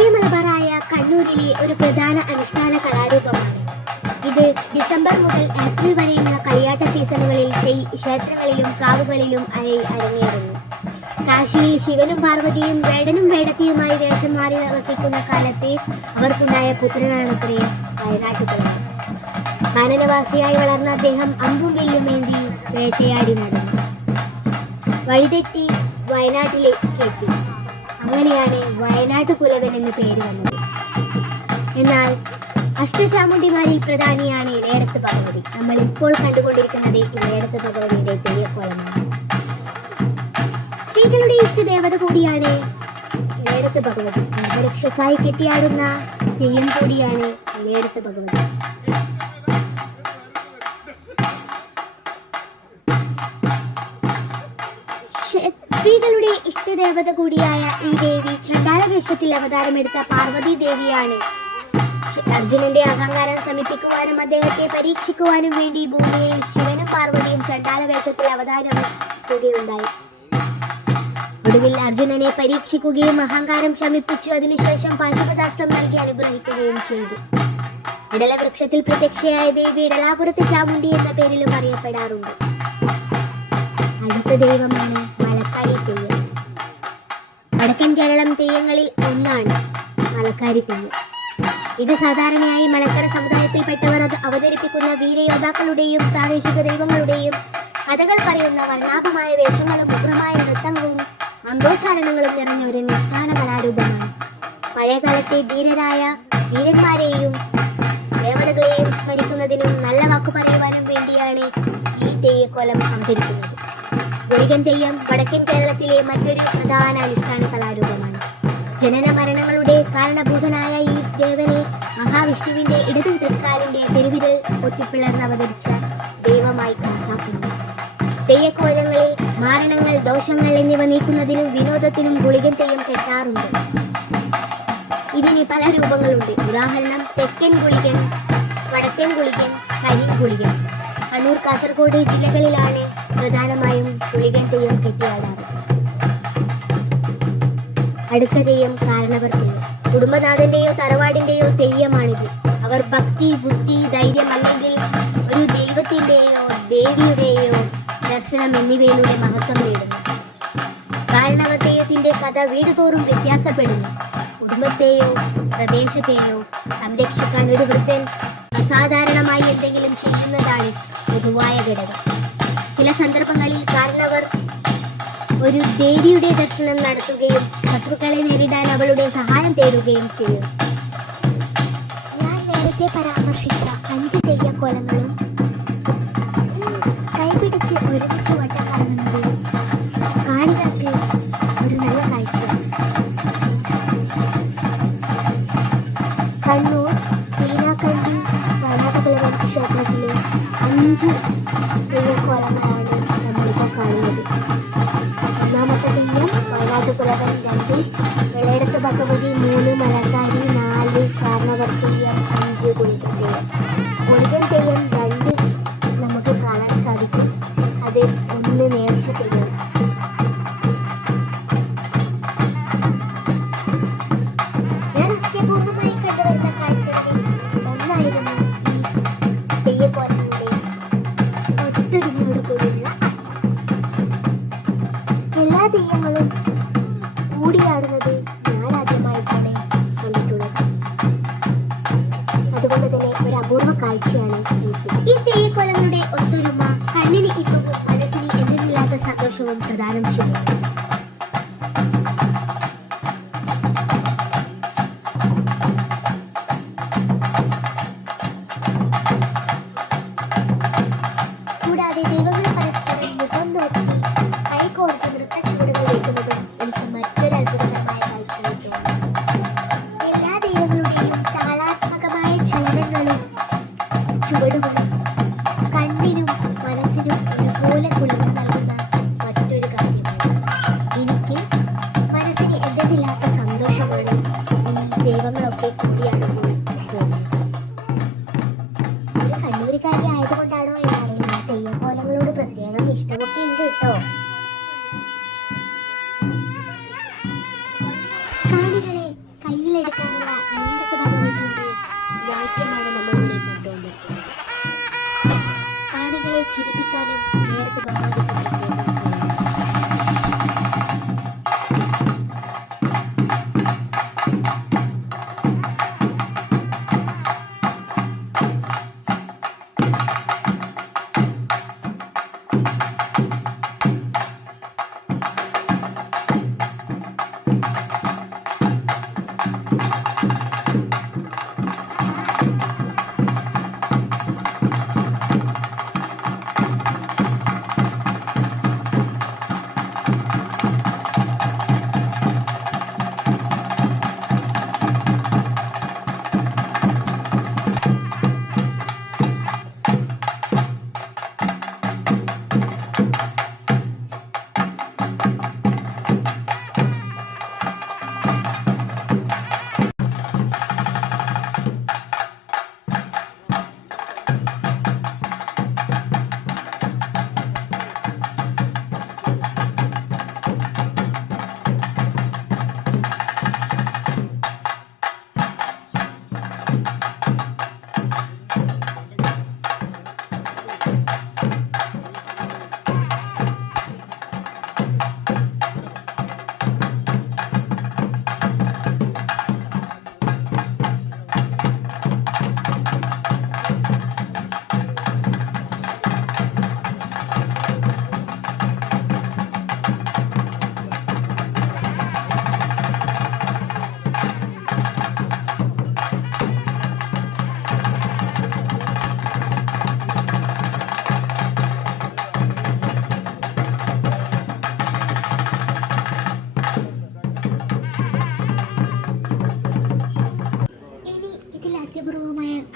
വടക്കേ മലബാറായ കണ്ണൂരിലെ ഒരു പ്രധാന അനുഷ്ഠാന കലാരൂപമാണ്. ഇത് ഡിസംബർ മുതൽ ഏപ്രിൽ വരെയുള്ള കളിയാട്ട സീസണുകളിൽ ക്ഷേത്രങ്ങളിലും കാവുകളിലും അരങ്ങേറുന്നു. കാശിയിൽ ശിവനും പാർവതിയും വേടനും വേടത്തിയുമായി വേഷം മാറി വസിക്കുന്ന കാലത്ത് അവർക്കുണ്ടായ പുത്രനാണത്രേ വയനാട്ടുകുലവൻ. കാനനവാസിയായി വളർന്ന അദ്ദേഹം അമ്പും വില്ലുമേന്തി വേട്ടയാടി നടന്നു. വഴിതെറ്റി വയനാട്ടിലേക്ക് എത്തി. അങ്ങനെയാണ് വയനാട്ടുകുലവൻ എന്ന് പേര് വന്നത്. എന്നാൽ അഷ്ടചാമുണ്ടിമാരിൽ പ്രധാനിയാണ് ഇളയടത്ത് ഭഗവതി. നമ്മൾ ഇപ്പോൾ കണ്ടുകൊണ്ടിരിക്കുന്നത് ഇളയടത്ത് ഭഗവതിയുടെ തെയ്യക്കോലമാണ്. സ്ത്രീകളുടെ ഇഷ്ടദേവത കൂടിയാണ് ഇളയടത്ത് ഭഗവതി. രക്ഷക്കായി കെട്ടിയാടുന്ന തെയ്യം കൂടിയാണ് ഇളയടത്ത് ഭഗവതി. സ്ത്രീകളുടെ ഇഷ്ടദേവത കൂടിയായ ഈ ദേവി ചണ്ഡാല വേഷത്തിൽ അവതാരമെടുത്ത പാർവതി ദേവിയാണ്. അർജുനന്റെ അഹങ്കാരം ശമിപ്പിക്കുവാനും അദ്ദേഹത്തെ പരീക്ഷിക്കുവാനും വേണ്ടി ഭൂമിയിൽ ശിവനും പാർവതിയും ചണ്ഡാല വേഷത്തിൽ അവതാരമെടുക്കുകയുണ്ടായി. ഒടുവിൽ അർജുനനെ പരീക്ഷിക്കുകയും അഹങ്കാരം ശമിപ്പിച്ചു അതിനുശേഷം പാശുപതാസ്ത്രം നൽകി അനുഗ്രഹിക്കുകയും ചെയ്തു. ഇടലവൃക്ഷത്തിൽ പ്രത്യക്ഷയായ ദേവി ഇടലാപുരത്ത് ചാമുണ്ടി എന്ന പേരിലും അറിയപ്പെടാറുണ്ട്. അടുത്ത ദൈവമാണ് മലക്കാരി തെയ്യം. വടക്കൻ കേരളം തെയ്യങ്ങളിൽ ഒന്നാണ് മലക്കാരി തെയ്യം. ഇത് സാധാരണയായി മലക്കര സമുദായത്തിൽപ്പെട്ടവർ അവതരിപ്പിക്കുന്ന വീരയോദ്ധാക്കളുടെയും പ്രാദേശിക ദൈവങ്ങളുടെയും കഥകൾ പറയുന്ന വർണ്ണാഭമായ വേഷങ്ങളും ഉഗ്രമായ നൃത്തങ്ങളും മന്ത്രോച്ചാരണങ്ങളും നിറഞ്ഞ ഒരു അനുഷ്ഠാന കലാരൂപമാണ്. പഴയകാലത്തെ ധീരരായ വീരന്മാരെയും ദേവതകളെയും സ്മരിക്കുന്നതിനും നല്ല വാക്കു പറയുവാനും വേണ്ടിയാണ് ഈ തെയ്യക്കോലം അവതരിക്കുന്നത്. ഗുളികൻ തെയ്യം വടക്കൻ കേരളത്തിലെ മറ്റൊരു പ്രധാന അനുഷ്ഠാന കലാരൂപമാണ്. ജനന മരണങ്ങളുടെ കാരണഭൂതനായ ഈ ദേവനെ മഹാവിഷ്ണുവിന്റെ ഇടതു തൃക്കാലിന്റെ പെരുവിരൽ പൊട്ടിപ്പിളർന്ന് അവതരിച്ച ദൈവമായി കണക്കാക്കുന്നു. തെയ്യക്കോലങ്ങളിൽ മാരണങ്ങൾ, ദോഷങ്ങൾ എന്നിവ നീക്കുന്നതിനും വിനോദത്തിനും ഗുളികൻ തെയ്യം കെട്ടാറുണ്ട്. ഇതിന് പല രൂപങ്ങളുണ്ട്. ഉദാഹരണം തെക്കൻ ഗുളികൻ, വടക്കൻ ഗുളികൻ, കരിഗുളികൻ. കണ്ണൂർ, കാസർഗോഡ് ജില്ലകളിലാണ് പ്രധാനമായും ഗുളികൻ തെയ്യം കെട്ടിയാടാറ്. അടുത്ത തെയ്യം കാരണവർ തെയ്യം. കുടുംബനാഥന്റെയോ തറവാടിന്റെയോ തെയ്യമാണിത്. അവർ ഭക്തി, ബുദ്ധി, ധൈര്യം അല്ലെങ്കിൽ ഒരു ദൈവത്തിന്റെയോ ദേവിയുടെയോ ദർശനം എന്നിവയിലൂടെ മഹത്വം നേടുന്നു. കാരണവർ തെയ്യത്തിന്റെ കഥ വീടുതോറും വ്യത്യാസപ്പെടുന്നു. കുടുംബത്തെയോ പ്രദേശത്തെയോ സംരക്ഷിക്കാൻ ഒരു വൃദ്ധൻ അസാധാരണമായി എന്തെങ്കിലും ചെയ്യുന്നതാണ് പൊതുവായ ഘടകം. ചില സന്ദർഭങ്ങളിൽ കാരണവർ ഒരു ദേവിയുടെ ദർശനം നടത്തുകയും ശത്രുക്കളെ നേരിടാൻ അവളുടെ സഹായം തേടുകയും ചെയ്യും. ഞാൻ നേരത്തെ പരാമർശിച്ച 5 തെയ്യക്കോലങ്ങളും കൈപിടിച്ച് ഒരുമിച്ച് വട്ടം കറങ്ങുന്നത് കാണികൾക്ക് ഒരു നല്ല കാഴ്ചയാണ്. കണ്ണൂർ പീനാക്കണ്ടി വയനാട്ടുകുലവൻ ക്ഷേത്രത്തിലെ 5 തെയ്യക്കോലങ്ങളാണ് നമ്മളിപ്പോൾ കാണുന്നത്. ഒന്നാമത്തെ തെയ്യം വയനാട്ടുകുലവൻ, 2 ഇളയടത്ത് ഭഗവതി, 3 മലക്കാരി, 4 കാരണവർ തെയ്യം, 5 ഗുളികൻ തെയ്യം. ഗുളികൻ തെയ്യം 2 നമുക്ക് കാണാൻ സാധിക്കും. അത് 1 നേർച്ച തെയ്യം. ഞാൻ അത്യപൂർവമായി കണ്ടുവരുന്ന കാഴ്ചകളിൽ ഒന്നായിരുന്നു ഈ തെയ്യക്കോലങ്ങളുടെ ഒത്തൊരുമയോട് കൂടിയുള്ള എല്ലാ തെയ്യങ്ങളും കൂടിയാടുന്നത് ഞാൻ ആദ്യമായിട്ടാണ് കണ്ടിട്ടുള്ളത്. അതുകൊണ്ട് തന്നെ ഒരു അപൂർവ കാഴ്ചയാണ് ഈ തെയ്യക്കോലങ്ങളുടെ ഒത്തൊരുമ കണ്ണിന് ഇഷ്ടവും മനസ്സിന് എന്തെന്നില്ലാത്ത സന്തോഷവും പ്രദാനം ചെയ്യുന്നു. കൂടാതെ ദൈവങ്ങൾ പരസ്പരം മുഖം നോക്കി കൈകോർത്ത് നൃത്തച്ചുവടുകൾ വയ്ക്കുന്നതും എനിക്ക് മറ്റൊരു അത്ഭുതകരമായ കാഴ്ചയായി തോന്നുന്നു. എല്ലാ ദൈവങ്ങളുടെയും താളാത്മകമായ ചലനങ്ങളും ചുവടുകളും കണ്ണിനും മനസ്സിനും ഒരുപോലെ കുളിർമ നൽകുന്ന മറ്റൊരു കാര്യമാണ്. എനിക്ക് മനസ്സിന് എന്തെന്നില്ലാത്ത സന്തോഷമാണ് ഈ ദൈവങ്ങളൊക്കെ കൂടിയാടുമ്പോൾ തോന്നുന്നത്. ഒരു കണ്ണൂരിക്കാരി ആയതുകൊണ്ടാണോ എന്നറിയില്ല, തെയ്യക്കോലങ്ങളോട് പ്രത്യേകം ഇഷ്ടമൊക്കെ ഉണ്ട് കേട്ടോ. കാണികളെ കയ്യിലെടുത്ത്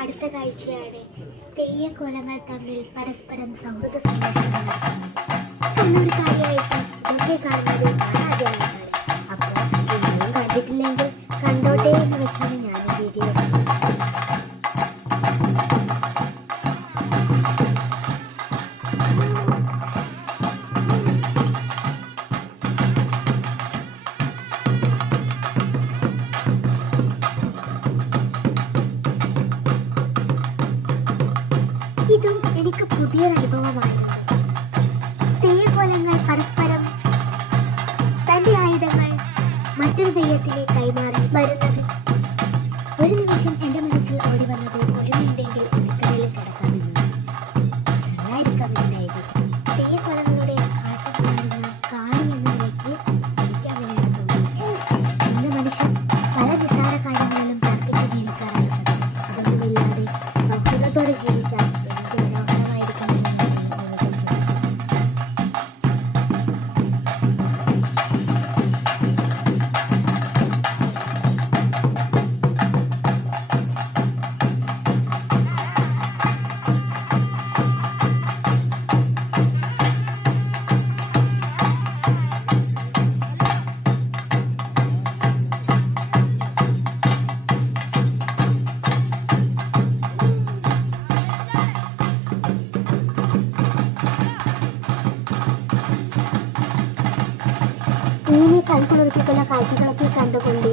അടുത്ത കാഴ്ചയാണ് തെയ്യക്കോലങ്ങൾ തമ്മിൽ പരസ്പരം സൗഹൃദ സന്തോഷങ്ങൾ. ഒരു കാര്യമായിട്ട് ഇതൊക്കെ കാണുന്നത് ഞാൻ ആദ്യമായിട്ടാണ്. അപ്പോൾ ഇനിയും കണ്ടിട്ടില്ലെങ്കിൽ കണ്ടോട്ടെ എന്ന് വെച്ചാണ് ഞാൻ വീഡിയോ. ഇതും എനിക്ക് പുതിയൊരു അനുഭവമായിരുന്നു. തെയ്യക്കോലങ്ങൾ പരസ്പരം തന്റെ ആയുധങ്ങൾ മറ്റൊരു തെയ്യത്തിലെ കൈമാറി വരുന്നത്. ഒരു നിമിഷം എൻ്റെ മനസ്സിൽ ഓടി വന്നത് ഒഴിവുണ്ടെങ്കിൽ അടുക്കളയിൽ കിടക്കാമെന്ന്. നന്നായിരിക്കാം ഇതിനായത്. തെയ്യക്കോലങ്ങളുടെ ആട്ടം കാണുന്ന കാണി എന്ന നിലയ്ക്ക് എനിക്ക് അങ്ങനെയാണ് തോന്നുന്നത്. ഇന്ന് മനുഷ്യൻ പല നിസ്സാര കാര്യങ്ങളിലും തർക്കിച്ച് ജീവിക്കാറുണ്ട്. അതൊന്നുമില്ലാതെ സൗഹൃദത്തോടെ ജീവിച്ചാൽ എനിക്ക് മനോഹരമായിരിക്കും എന്ന് ഞാൻ വിചാരിച്ചു. ഇങ്ങനെ കൺകുളിർപ്പിക്കുന്ന കാഴ്ചകളൊക്കെ കണ്ടുകൊണ്ട്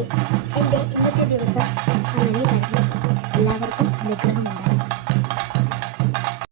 എൻ്റെ ഇന്നത്തെ ദിവസം അങ്ങനെ കഴിഞ്ഞു. എല്ലാവർക്കും അനുഗ്രഹമുണ്ട്.